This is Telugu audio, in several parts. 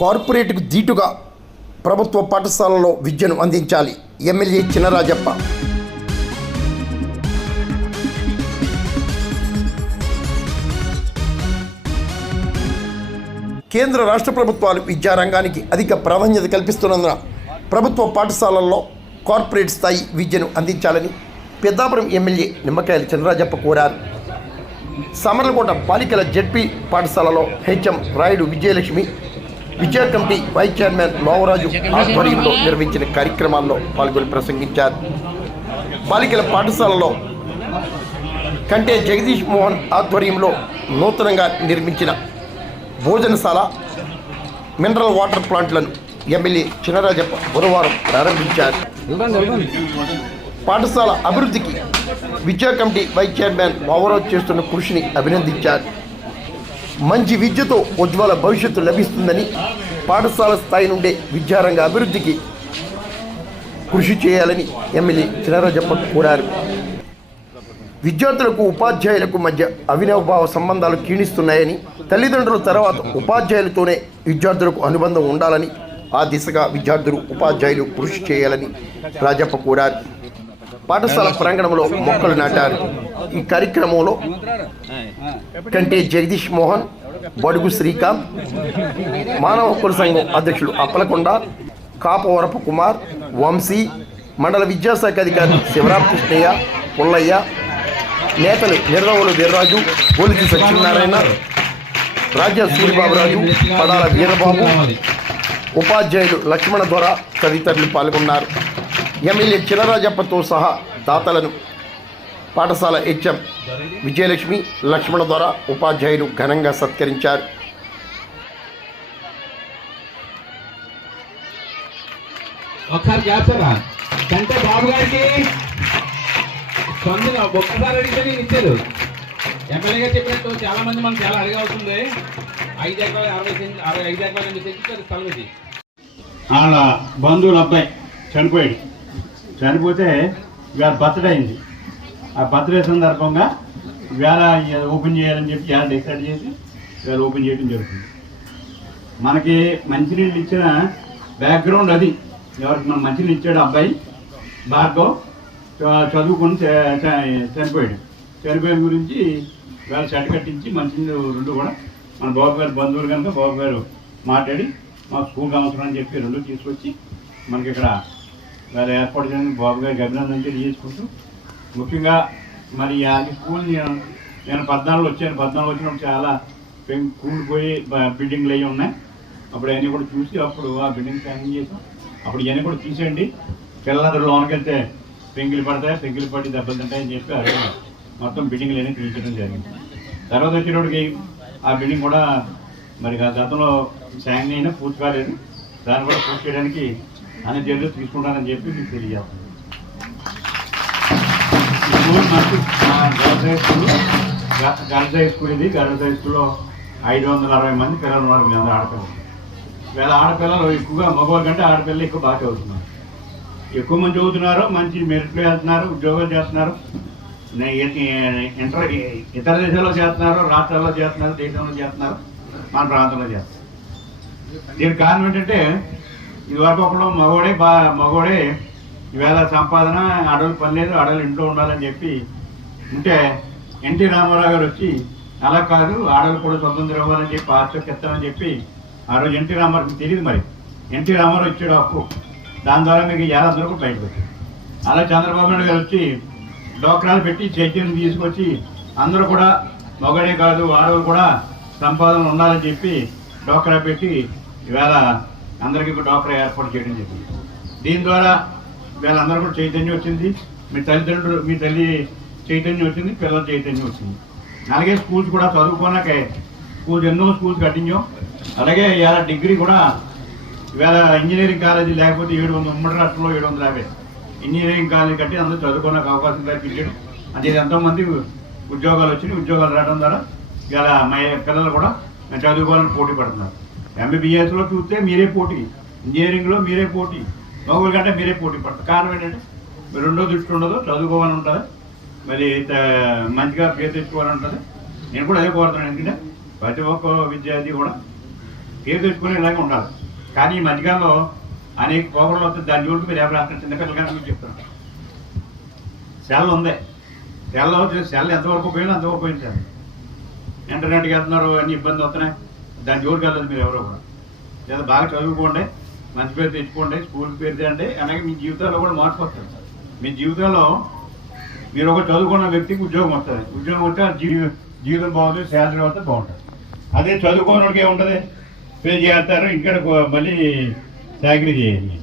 కార్పొరేట్కు ధీటుగా ప్రభుత్వ పాఠశాలలో విద్యను అందించాలి. ఎమ్మెల్యే చినరాజప్ప. కేంద్ర రాష్ట్ర ప్రభుత్వాలు విద్యారంగానికి అధిక ప్రాధాన్యత కల్పిస్తున్నందున ప్రభుత్వ పాఠశాలల్లో కార్పొరేట్ స్థాయి విద్యను అందించాలని పెద్దాపురం ఎమ్మెల్యే నిమ్మకాయల చినరాజప్ప కోరారు. సమర్లకోట బాలికల జెడ్పీ పాఠశాలలో హెచ్ఎం రాయుడు విజయలక్ష్మి విద్యా కమిటీ వైస్ చైర్మన్ లోవరాజు ఆధ్వర్యంలో నిర్వహించిన కార్యక్రమాల్లో పాల్గొని ప్రసంగించారు. బాలికల పాఠశాలలో కంటే జగదీష్ మోహన్ ఆధ్వర్యంలో నూతనంగా నిర్మించిన భోజనశాల, మినరల్ వాటర్ ప్లాంట్లను ఎమ్మెల్యే చినరాజప్ప గురువారం ప్రారంభించారు. పాఠశాల అభివృద్ధికి విద్యా కమిటీ వైస్ చైర్మన్ లోవరాజు చేస్తున్న కృషిని అభినందించారు. మంచి విద్యతో ఉజ్వల భవిష్యత్తు లభిస్తుందని, పాఠశాల స్థాయి నుండే విద్యారంగ అభివృద్ధికి కృషి చేయాలని ఎమ్మెల్యే చినరాజప్ప కోరారు. విద్యార్థులకు ఉపాధ్యాయులకు మధ్య అవినాభావ సంబంధాలు క్షీణిస్తున్నాయని, తల్లిదండ్రుల తర్వాత ఉపాధ్యాయులతోనే విద్యార్థులకు అనుబంధం ఉండాలని, ఆ దిశగా విద్యార్థులు ఉపాధ్యాయులు కృషి చేయాలని రాజప్ప కోరారు. పాఠశాల ప్రాంగణంలో మొక్కలు నాటారు. ఈ కార్యక్రమంలో కంటే జగదీష్ మోహన్, బడుగు శ్రీకాంత్, మానవ హక్కుల సంఘం అధ్యక్షులు అప్పలకొండ, కాపవరపు కుమార్, వంశీ, మండల విద్యాశాఖ అధికారి శివరామకృష్ణయ్య, పుల్లయ్య, నేతలు నిర్రవలు వీర్రాజు, పోలిసి సత్యనారాయణ, రాజ్య సూరిబాబురాజు, పడాల వీరబాబు, ఉపాధ్యాయులు లక్ష్మణ దొర తదితరులు పాల్గొన్నారు. ఎమ్మెల్యే చినరాజప్పతో సహా దాతలను పాఠశాల హెచ్ఎం విజయలక్ష్మి, లక్ష్మణ దొర ఉపాధ్యాయులు ఘనంగా సత్కరించారు. ఇచ్చారు ఎమ్మెల్యేగా చెప్పినట్టు చాలా మంది మనం చాలా అడగాల్సింది. 5 ఎకరాలు 65 ఎకరాలు తెచ్చిస్తారు స్థలం ఇది. వాళ్ళ బంధువుల అబ్బాయి చనిపోతే ఇవాళ బర్త్డే అయింది. ఆ బర్త్డే సందర్భంగా ఇవాళ ఓపెన్ చేయాలని చెప్పి ఇవాళ డిసైడ్ చేసి ఇవాళ ఓపెన్ చేయడం జరుగుతుంది. మనకి మంచినీళ్ళు ఇచ్చిన బ్యాక్గ్రౌండ్ అది. ఎవరికి మనం మంచినీళ్ళు ఇచ్చాడు అబ్బాయి భార్గవ్, చదువుకొని చనిపోయిన గురించి ఇవాళ చెట్టు కట్టించి మంచినీళ్ళు 2 కూడా మన బాబు గారు బంధువులు కనుక బాబు గారు మాట్లాడి మాకు స్కూల్కి అవసరం అని చెప్పి 2 తీసుకొచ్చి మనకి ఇక్కడ వేళ ఏర్పాటు చేయడానికి బాబు గారికి అభినందన తెలియజేసుకుంటూ, ముఖ్యంగా మరి ఆ స్కూల్ నేను 14 వచ్చాను. 14 వచ్చినప్పుడు చాలా కూలిపోయి బిల్డింగ్లు అవి ఉన్నాయి. అప్పుడు అవన్నీ కూడా చూసి అప్పుడు ఆ బిల్డింగ్ ప్లానింగ్ చేసాం. అప్పుడు ఇవన్నీ కూడా తీసేయండి, పిల్లలందరూ లోనికి వెళ్తే పెంకులు పడి దెబ్బలు తింటాయని చెప్పి అదే మొత్తం బిల్డింగ్లు అన్నీ తీయించడం జరిగింది. తర్వాత వచ్చేటోడికి ఆ బిల్డింగ్ కూడా మరి గతంలో శాంక్షన్ అయినా పూర్తి కాలేదు. దాన్ని కూడా పూర్తి చేయడానికి అన్ని చర్యలు తీసుకుంటానని చెప్పి మీకు తెలియజేస్తాను. గర్ల్స్ హై స్కూల్ ఇది. గర్ల్స్ హై స్కూల్లో 560 మంది పిల్లలు ఉన్నారు. మీ అందరూ ఆడపిల్లలు. వీళ్ళ ఆడపిల్లలు ఎక్కువగా మగవాళ్ళ కంటే ఆడపిల్లలు ఎక్కువ బాగా చదువుతున్నారు. ఎక్కువ మంది చదువుతున్నారు, మంచి మెరిట్లో వెళ్తున్నారు, ఉద్యోగాలు చేస్తున్నారు. ఇతర దేశాల్లో చేస్తున్నారు, రాష్ట్రాల్లో చేస్తున్నారు, దేశంలో చేస్తున్నారు, మన ప్రాంతంలో చేస్తున్నారు. దీనికి కారణం ఏంటంటే ఇదివరకు ఒకడు మగోడే ఈవేళ సంపాదన, ఆడవాళ్ళు పని లేదు, ఆడవాళ్ళు ఇంట్లో ఉండాలని చెప్పి ఉంటే ఎన్టీ రామారావు గారు వచ్చి అలా కాదు, ఆడవాళ్ళు కూడా స్వతంత్రం ఇవ్వాలని చెప్పి ఆచరణకి ఎత్తామని చెప్పి ఆ రోజు ఎన్టీ రామారావుకి తెలియదు. మరి ఎన్టీ రామారావు ఇచ్చాడు అప్పు, దాని ద్వారా మీకు అందరూ కూడా బయటకు వచ్చారు. అలా చంద్రబాబు నాయుడు గారు వచ్చి డోక్రాలు పెట్టి చైతన్యం తీసుకొచ్చి అందరూ కూడా మగడే కాదు ఆడవాళ్ళు కూడా సంపాదన ఉండాలని చెప్పి డోక్రా పెట్టి ఈవేళ అందరికీ డోక్రా ఏర్పాటు చేయడం జరిగింది. దీని ద్వారా వీళ్ళందరూ కూడా చైతన్యం వచ్చింది. మీ తల్లి చైతన్యం వచ్చింది, పిల్లల చైతన్యం వచ్చింది. అలాగే స్కూల్స్ కూడా చదువుకోనాక ఎన్నో స్కూల్స్ కట్టించాం. అలాగే ఇవాళ డిగ్రీ కూడా ఇవాళ ఇంజనీరింగ్ కాలేజీ లేకపోతే 700 ఉమ్మడి రాష్ట్రంలో 750 ఇంజనీరింగ్ కాలేజీ కట్టి అందరూ చదువుకోవడానికి అవకాశం కల్పించడం. అంటే ఎంతోమంది ఉద్యోగాలు వచ్చినాయి. ఉద్యోగాలు రావడం ద్వారా ఇవాళ మా పిల్లలు కూడా చదువుకోవాలని పోటీ పడుతున్నారు. MBBSలో చూస్తే మీరే పోటీ, ఇంజనీరింగ్లో మీరే పోటీ, మగవాళ్ళ కంటే మీరే పోటీ పడతారు. కారణం ఏంటంటే మీరు రెండో దృష్టి ఉండదు, చదువుకోవాలని ఉంటుంది, మరి మంచిగా పేరు తెచ్చుకోవాలని ఉంటుంది. నేను కూడా అదే కోరుతున్నాను. ఎందుకంటే ప్రతి ఒక్క విద్యార్థి కూడా పేరు తెచ్చుకుని ఇలాగే ఉండాలి. కానీ ఈ మధ్యకాలంలో అనేక పోగడలు వస్తుంది. దాని జోలికి మీరు ఎవరు రాష్ట్రం చిన్నపిల్లలు కానీ మీకు చెప్తున్నారు. సెల్ ఉంది, సెల్ ఎంతవరకు పోయినా అంతవరకు పోయింది. సెల్ ఇంటర్నెట్కి వెళ్తున్నారు, అన్ని ఇబ్బంది వస్తున్నాయి. దాని జోలికి వెళ్ళదు మీరు ఎవరో కూడా. లేదా బాగా చదువుకోండి, మంచి పేరు తెచ్చుకోండి, స్కూల్ పేరు తేండి. అలాగే మీ జీవితాల్లో కూడా మార్పు వస్తుంది. మీ జీవితంలో మీరు ఒక చదువుకున్న వ్యక్తికి ఉద్యోగం వస్తుంది. ఉద్యోగం వస్తే జీవితం బాగుంటుంది, శాలరీ వస్తే బాగుంటుంది. అదే చదువుకోవడానికి ఏముంటుంది, పే చేస్తారు, ఇక్కడ మళ్ళీ చాకరీ చేయాలి.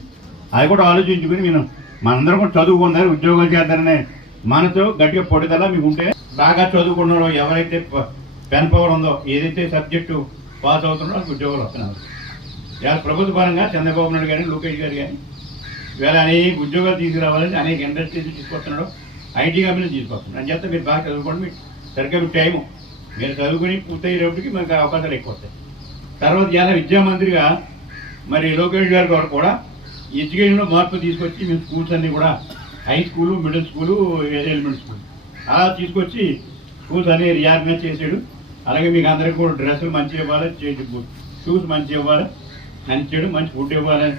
అది కూడా ఆలోచించుకుని నేను మనందరం కూడా చదువుకున్నారు, ఉద్యోగం చేద్దారనే మనతో గట్టిగా పట్టుదల మీకు ఉంటే బాగా చదువుకున్నారో ఎవరైతే పెన్ పవర్ ఉందో ఏదైతే సబ్జెక్టు పాస్ అవుతున్నారో వాళ్ళకి ఉద్యోగాలు వస్తున్నారు. ఇలా ప్రభుత్వ పరంగా చంద్రబాబు నాయుడు కానీ లోకేష్ గారు కానీ ఇవాళ అనేక ఉద్యోగాలు తీసుకురావాలని అనేక ఇండస్ట్రీస్ తీసుకొస్తున్నాడు, ఐటీ కంపెనీలు తీసుకొస్తున్నాడు. అని చెప్తే మీరు బాగా చదువుకోండి, మీకు సరిగ్గా మీకు టైము మీరు చదువుకుని పూర్తయ్యేటప్పటికి మనకు అవకాశాలు ఎక్కువ వస్తాయి. తర్వాత ఇలా విద్యామంత్రిగా మరి లోకేష్ గారి గారు కూడా ఎడ్యుకేషన్లో మార్పు తీసుకొచ్చి మేము స్కూల్స్ అన్నీ కూడా high school, middle school, elementary school అలా తీసుకొచ్చి స్కూల్స్ అన్నీ రియార్గనైజ్ చేసాడు. అలాగే మీకు అందరికీ కూడా డ్రెస్సులు మంచిగా ఇవ్వాలి, షూస్ మంచిగా ఇవ్వాలి, మంచి మంచి ఫుడ్ ఇవ్వాలి,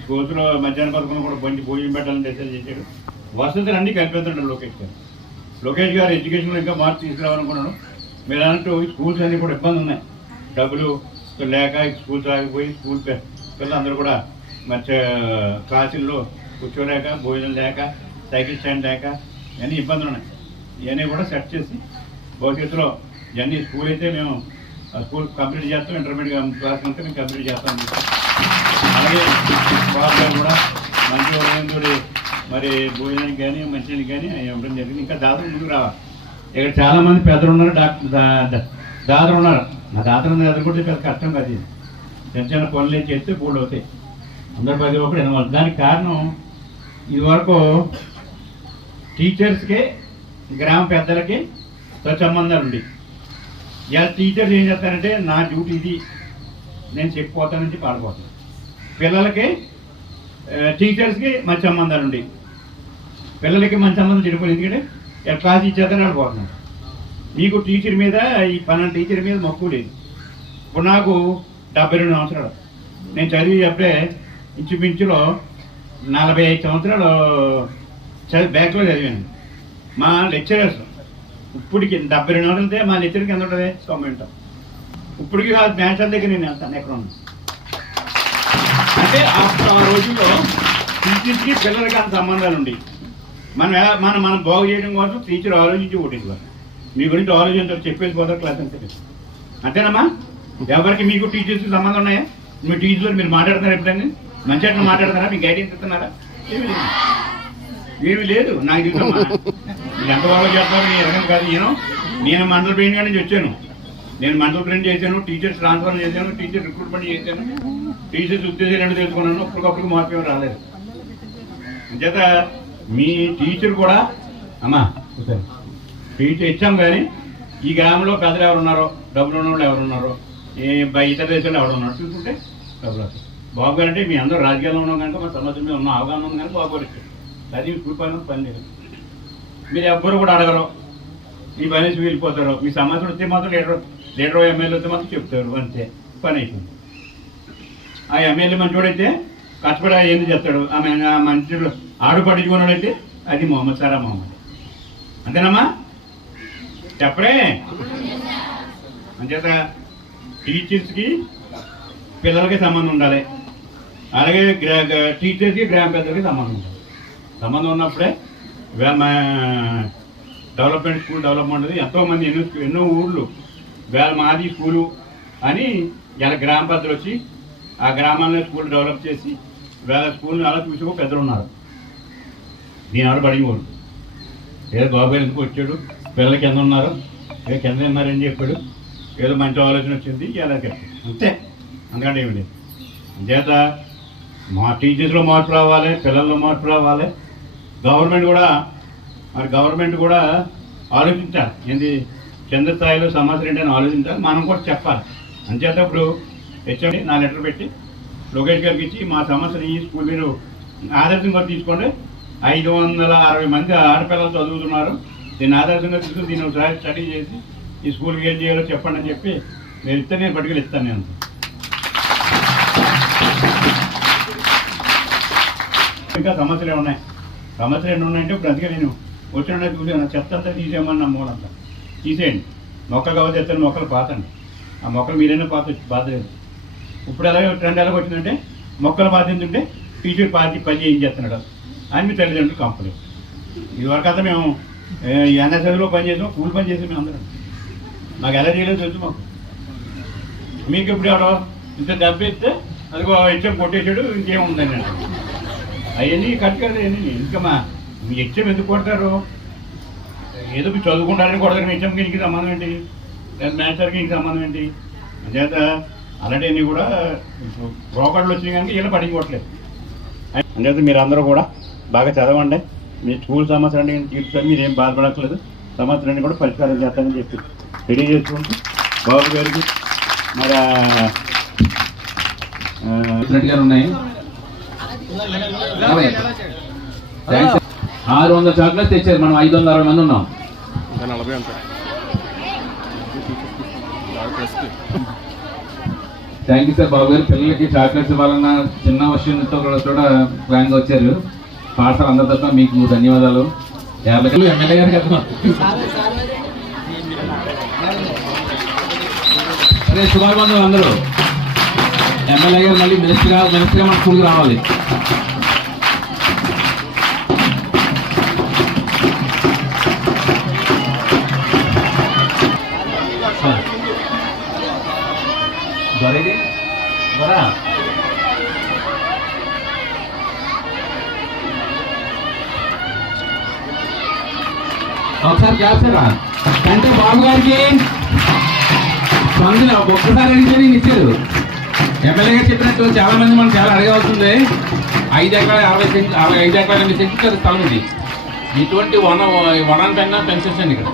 స్కూల్స్లో మధ్యాహ్న పథకం కూడా మంచి భోజనం పెట్టాలని డిసైడ్ చేశాడు. వసతులు అన్నీ కల్పిస్తున్నాడు లోకేష్ గారు. లోకేష్ గారు ఎడ్యుకేషన్లో ఇంకా మార్పు తీసుకురావాలనుకున్నాడు. మీరు అన్నట్టు స్కూల్స్ అన్నీ కూడా ఇబ్బంది ఉన్నాయి, డబ్బులు లేక స్కూల్స్ ఆగిపోయి స్కూల్ పిల్లలు అందరూ కూడా మంచి క్లాసుల్లో కూర్చోలేక, భోజనం లేక, సైకిల్ స్టాండ్ లేక ఇవన్నీ ఇబ్బందులు ఉన్నాయి. ఇవన్నీ కూడా సెట్ చేసి భవిష్యత్తులో ఇవన్నీ స్కూల్ అయితే మేము స్కూల్ కంప్లీట్ చేస్తాం, ఇంటర్మీడియట్ క్లాస్ అంతా మేము కంప్లీట్ చేస్తాం. అలాగే వాళ్ళు కూడా మంచి ఉదయం మరి భోజనానికి కానీ మంచినీళ్ళకి కానీ ఇవ్వడం జరిగింది. ఇంకా దాదాపు ముందుకు రావాలి. ఇక్కడ చాలామంది పెద్దలు ఉన్నారు, దాతలు ఉన్నారు. నా దాతలను ఎదుర్కొంటే పెద్ద కష్టం కాదు. చిన్న చిన్న పనులు చేస్తే పూలు అవుతాయి. అందరూ ప్రతి ఒక్కరు వినవాలి. దానికి కారణం ఇదివరకు టీచర్స్కి గ్రామ పెద్దలకి సంబంధాలు ఉండి ఇలా టీచర్స్ ఏం చేస్తారంటే నా డ్యూటీ ఇది, నేను చెప్పిపోతానని చెప్పి ఆడిపోతాను. పిల్లలకి టీచర్స్కి మంచి సంబంధాలు ఉండి పిల్లలకి మంచి సంబంధం చెడిపోయింది. ఎందుకంటే క్లాస్ ఇచ్చేద్దని ఆడిపోతున్నాను. నీకు టీచర్ మీద ఈ 12 టీచర్ మీద మక్కువ లేదు. ఇప్పుడు నాకు 72 సంవత్సరాలు, నేను చదివి అప్పుడే ఇంచుమించులో 45 సంవత్సరాలు బ్యాక్లో చదివాను. మా లెక్చరర్స్ ఇప్పటికి 72 సంవత్సరాలతో మా లెక్చర్కి ఎంత ఉంటుంది, 90 ఉంటాం. ఇప్పటికి మ్యాథ్స్ దగ్గర నేను వెళ్తాను ఎక్కడ ఉన్నాను అంటే అప్పుడు ఆ రోజుల్లో టీచర్స్కి పిల్లలకి అంత సంబంధాలు ఉండి మనం బాగు చేయడం కోసం టీచర్ ఆలోచించి ఓటించారు. మీ గురించి ఆలోచించారు, చెప్పేసి పోతారు క్లాస్ అంతే. అంతేనమ్మా? ఎవరికి మీకు టీచర్స్కి సంబంధం ఉన్నాయా? మీ టీచర్లు మీరు మాట్లాడుతున్నారా? ఎప్పుడైనా మంచి అట్లా మాట్లాడుతున్నారా? మీకు గైడెన్స్ ఇస్తున్నారా? ఏమీ లేదు. నాకు తెలుసమ్మా మీరు ఎంత బాగా చేస్తున్నారు. నేను ఎరగను కాదు. నేను మండల ట్రైనింగ్ నుంచి వచ్చాను. నేను మండల ట్రైన్ చేశాను, టీచర్స్ ట్రాన్స్ఫర్ చేశాను, టీచర్ రిక్రూట్మెంట్ చేశాను, టీచర్స్ ఉద్దేశాలు ఏంటో తెలుసుకున్నాను. అప్పటికప్పుడు మార్పు ఏమి రాలేదు. అంచేత మీ టీచర్ కూడా అమ్మా టీచర్ ఇచ్చాం. కానీ ఈ గ్రామంలో పెద్దలు ఎవరున్నారో, డబ్బులు ఉన్న వాళ్ళు ఎవరున్నారో, ఇతర దేశాల్లో ఎవరున్నారో చూసుకుంటే డబ్బులు వస్తాయి. బాబు గారు అంటే మీ అందరూ రాజకీయాల్లో ఉన్నాం కనుక మా సమాజం మీద ఉన్న అవగాహన ఉంది కనుక బాబు గారు ఇచ్చారు. అది కూలిపోయిన పని లేదు. మీరు ఎవ్వరు కూడా అడగరు, మీ పని వెళ్ళిపోతారు. మీ సమాజం వస్తే మాత్రం లీడర్ ఎమ్మెల్యే వస్తే మాత్రం చెప్తారు, అంతే పని అయిపోయింది. ఆ ఎమ్మెల్యే మంచివాడైతే కష్టపడి ఏంది చేస్తాడు. ఆమె మంచి ఆడు పట్టించుకున్నాడైతే అది మొహమ్మద్ సారా మొహమ్మద్. అంతేనమ్మా? చెప్పడే. అంచేత టీచర్స్కి పిల్లలకి సంబంధం ఉండాలి. అలాగే టీచర్స్కి గ్రామ పెద్దలకి సంబంధం ఉండాలి. సంబంధం ఉన్నప్పుడే ఇవాళ మా డెవలప్మెంట్ స్కూల్ డెవలప్మెంట్ ఉంటుంది. ఎంతోమంది ఎన్నో ఊర్లు వేళ మాది స్కూలు అని ఇలా గ్రామ పెద్దలు వచ్చి ఆ గ్రామాల్లో స్కూల్ డెవలప్ చేసి వేళ స్కూల్ని అలా చూసుకో పెద్దలు ఉన్నారు. నేను ఎవరు పడిపోరు. ఏదో బాబు ఎందుకు వచ్చాడు, పిల్లలకి ఎంత ఉన్నారు, కింద ఉన్నారని చెప్పాడు, ఏదో మంచి ఆలోచన వచ్చింది ఇలా చెప్పాడు, అంతే. అందుకంటే ఏమి లేదు. అంచేత మా టీచర్స్లో మార్పు రావాలి, పిల్లల్లో మార్పు రావాలి. గవర్నమెంట్ కూడా ఆలోచించాలి. ఏంది కింద స్థాయిలో సమస్యలు ఏంటని ఆలోచించాలి. మనం కూడా చెప్పాలి. అంచేత ఇప్పుడు హెచ్ఎండి నా లెటర్ పెట్టి లోకేష్ గారికి ఇచ్చి మా సమస్యలు ఈ స్కూల్ మీరు ఆదర్శంగా తీసుకోండి. 560 మంది ఆడపిల్లలు చదువుతున్నారు. దీన్ని ఆదర్శంగా తీసుకుని దీన్ని ఒకసారి స్టడీ చేసి ఈ స్కూల్కి ఏం చేయాలో చెప్పండి అని చెప్పి నేను ఇస్తే నేను పట్టుకెళ్ళి ఇస్తాను. నేను ఇంకా సమస్యలు ఉన్నాయి. సమస్యలు ఎన్ని ఉన్నాయంటే ఇప్పుడు అందుకే నేను వచ్చిన చూసి చెత్త అంతా తీసేయమని నా మూలంతా తీసేయండి. మొక్కలు కావాలి చెత్తని మొక్కలు పాతండి. ఆ మొక్కలు మీరైనా బాధలేదు. ఇప్పుడు ఎలాగ ట్రెండ్ ఎలాగ వచ్చిందంటే మొక్కలు బాధించుంటే టీచర్ పార్టీ పని ఏం చేస్తున్నాడు అని మీ తల్లిదండ్రులు కంపెనీ. ఇదివరకు అంతా మేము ఎన్ఎస్ఎస్లో పని చేసాం, కూలి పని చేసాం మేము అందరం. నాకు ఎలా చేయలేదు తెలుసు మాకు. మీకు ఇప్పుడు ఎవరో ఇంత దెబ్బ ఇస్తే అది హెచ్ఎం కొట్టేసాడు ఇంకేముందని అంటే అవన్నీ కరెక్ట్ కదా. అవన్నీ ఇంకా మీ హెచ్ఎం ఎందుకు కొడతారు? ఏదో మీరు చదువుకుంటారని కొడతారు. మీ హెచ్ఎంకి ఇంటికి సంబంధం ఏంటి? లేదా మ్యాథ్సర్కి ఇంటికి సంబంధం ఏంటి? అంచేత అలాంటివన్నీ కూడా బ్రోకర్లు వచ్చినాయి కనుక ఇలా పట్టించుకోవట్లేదు. అంచేత మీరు అందరూ కూడా బాగా చదవండి. మీ స్కూల్ సమస్యలన్నీ తీర్చుకొని మీరు ఏం బాధపడట్లేదు. సమస్యలన్నీ కూడా పరిష్కారం చేస్తానని చెప్పి తెలియజేసుకుంటూ బాబు గారికి మరి గారు ఉన్నాయి 600 చాక్లెట్స్ తెచ్చారు. మనం 560 మంది ఉన్నాం. Thank you sir. బాబు గారు పిల్లలకి చాక్లెట్స్ ఇవ్వాలన్న చిన్న విషయంతో కూడా ప్లాన్గా వచ్చారు. పాఠశాల అందరి తప్ప మీకు ధన్యవాదాలు. ఎమ్మెల్యే గారు కదా అదే శుభాకాంక్షలు అందరూ. ఎమ్మెల్యే గారు మళ్ళీ మినిస్టర్గా మన స్కూల్కి రావాలి. ఒకసారి చేస్తారా అంటే బాబు గారికి స్పందన ఒక్కసారి అడిగితే నేను ఇచ్చారు. ఎమ్మెల్యే గారు చెప్పినట్టు చాలా మంది మనం చాలా అడగవలసిందే. 5 ఎకరాల 5 ఎకరాల 8 సెంట్లు స్థలం ఇది. ఇటువంటి వన్ పెన్ పెన్సెషన్ ఇక్కడ.